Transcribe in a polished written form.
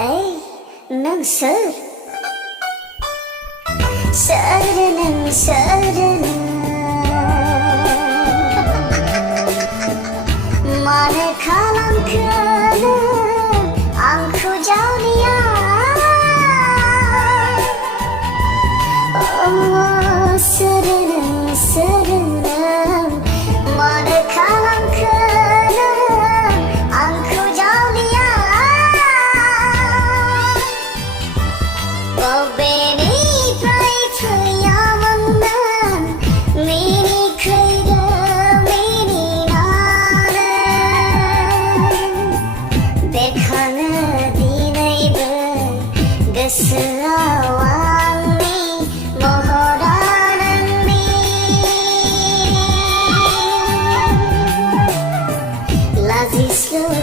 Hey, nang sir. Sardanang sardanang Mana kalam kana angku jauhnya. Oh, sardanang sardanang Mana kalam kana angku jauhnya. Oh, baby. Slow